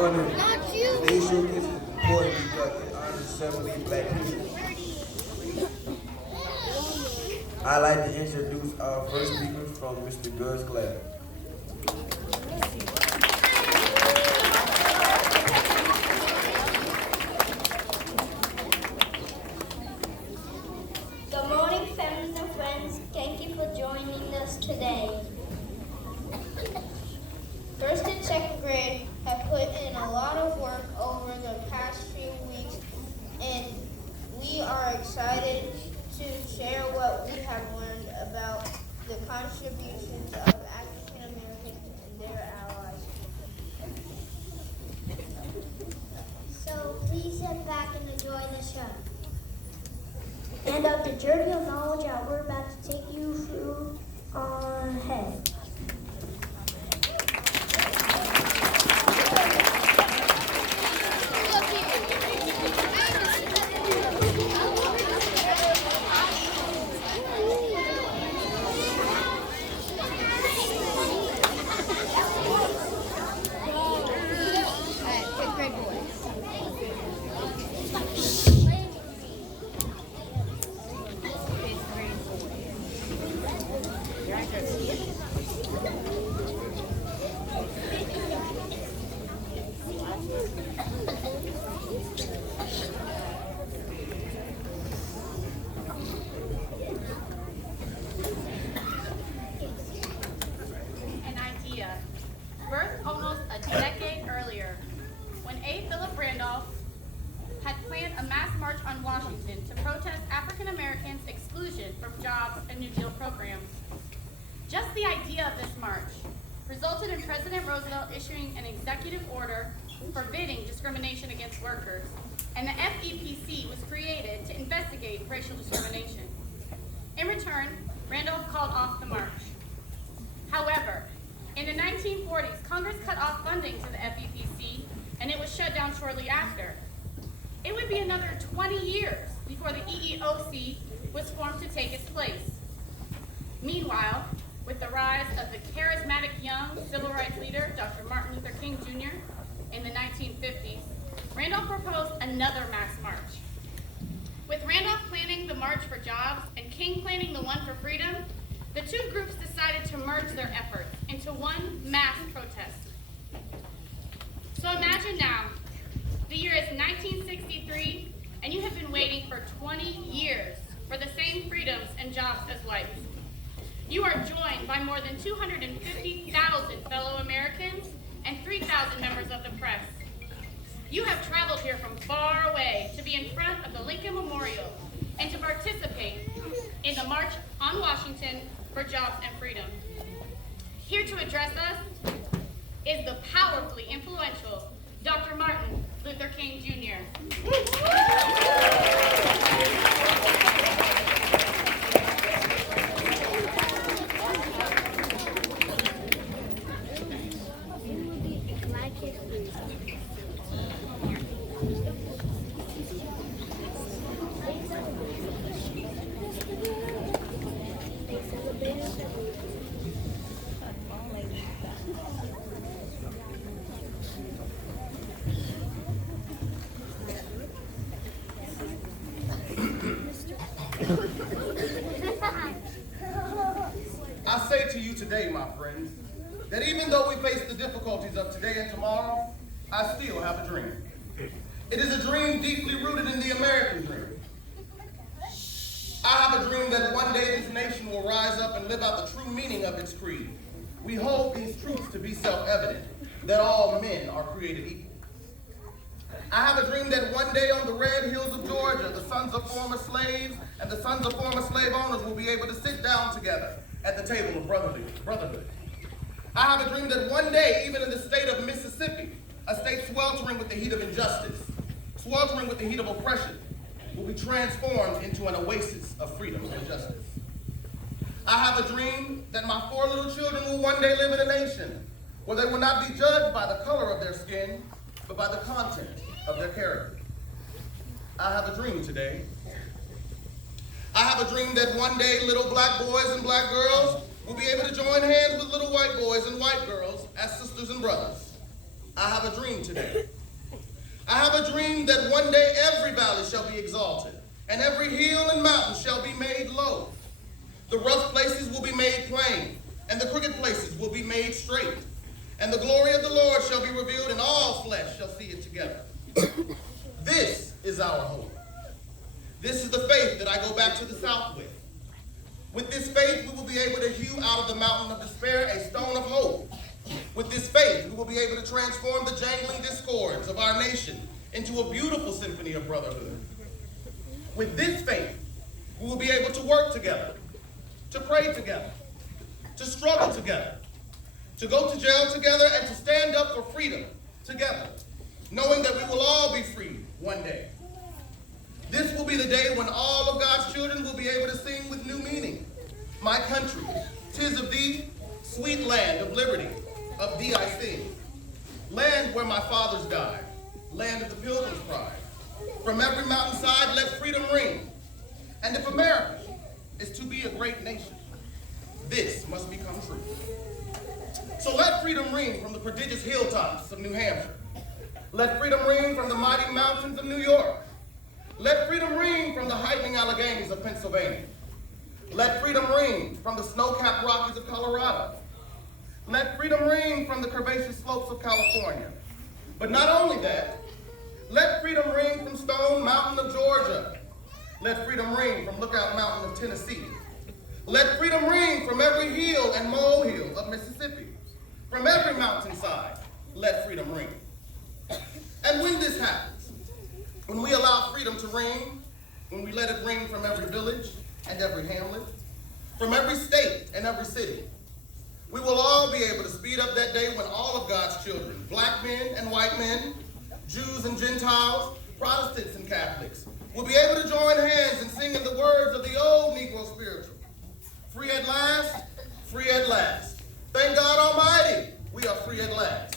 morning, today's showcase is important because it honors 70 black people. I'd like to introduce our first speaker from Mr. Girls Class. Good morning, families and friends. Thank you for joining us today. First and second grade have put in a lot of work over the past few weeks, and we are excited to share what we have learned about the contributions of African Americans and their allies. So please sit back and enjoy the show. And of the journey of knowledge that we're about to take you through ahead. Birthed almost a decade earlier, when A. Philip Randolph had planned a mass march on Washington to protest African Americans' exclusion from jobs and New Deal programs. Just the idea of this march resulted in President Roosevelt issuing an executive order forbidding discrimination against workers, and the FEPC was created to investigate racial discrimination. In return, Randolph called off the march. However, in the 1940s, Congress cut off funding to the FEPC, and it was shut down shortly after. It would be another 20 years before the EEOC was formed to take its place. Meanwhile, with the rise of the charismatic young civil rights leader, Dr. Martin Luther King Jr., in the 1950s, Randolph proposed another mass march. With Randolph planning the March for Jobs and King planning the one for freedom, the two groups decided to merge their efforts into one mass protest. So imagine now, the year is 1963, and you have been waiting for 20 years for the same freedoms and jobs as whites. You are joined by more than 250,000 fellow Americans and 3,000 members of the press. You have traveled here from far away to be in front of the Lincoln Memorial and to participate in the March on Washington for Jobs and Freedom. Here to address us is the powerfully influential Dr. Martin Luther King Jr. I say to you today, my friends, that even though we face the difficulties of today and tomorrow, I still have a dream. It is a dream deeply rooted in the American dream. I have a dream that one day this nation will rise up and live out the true meaning of its creed. We hold these truths to be self-evident, that all men are created equal. I have a dream that one day on the red hills of Georgia, the sons of former slaves and the sons of former slave owners will be able to sit down together at the table of brotherhood. I have a dream that one day, even in the state of Mississippi, a state sweltering with the heat of injustice, sweltering with the heat of oppression, will be transformed into an oasis of freedom and justice. I have a dream that my 4 little children will one day live in a nation where they will not be judged by the color of their skin, but by the content of their character. I have a dream today. I have a dream that one day little black boys and black girls will be able to join hands with little white boys and white girls as sisters and brothers. I have a dream today. I have a dream that one day every valley shall be exalted, and every hill and mountain shall be made low. The rough places will be made plain, and the crooked places will be made straight. And the glory of the Lord shall be revealed, and all flesh shall see it together. This is our hope. This is the faith that I go back to the south with. With this faith, we will be able to hew out of the mountain of despair a stone of hope. With this faith, we will be able to transform the jangling discords of our nation into a beautiful symphony of brotherhood. With this faith, we will be able to work together, to pray together, to struggle together, to go to jail together, and to stand up for freedom together, knowing that we will all be free one day. This will be the day when all of God's children will be able to sing with new meaning. My country, 'tis of thee, sweet land of liberty, of thee I sing. Land where my fathers died, land of the pilgrim's pride. From every mountainside let freedom ring. And if America is to be a great nation, this must become true. So let freedom ring from the prodigious hilltops of New Hampshire. Let freedom ring from the mighty mountains of New York. Let freedom ring from the heightening Alleghanies of Pennsylvania. Let freedom ring from the snow-capped Rockies of Colorado. Let freedom ring from the curvaceous slopes of California. But not only that, let freedom ring from Stone Mountain of Georgia. Let freedom ring from Lookout Mountain of Tennessee. Let freedom ring from every hill and molehill of Mississippi. From every mountainside, let freedom ring. And when this happens, when we allow freedom to ring, when we let it ring from every village and every hamlet, from every state and every city, we will all be able to speed up that day when all of God's children, black men and white men, Jews and Gentiles, Protestants and Catholics, will be able to join hands and sing in the words of the old Negro spiritual. Free at last, free at last. Thank God Almighty, we are free at last.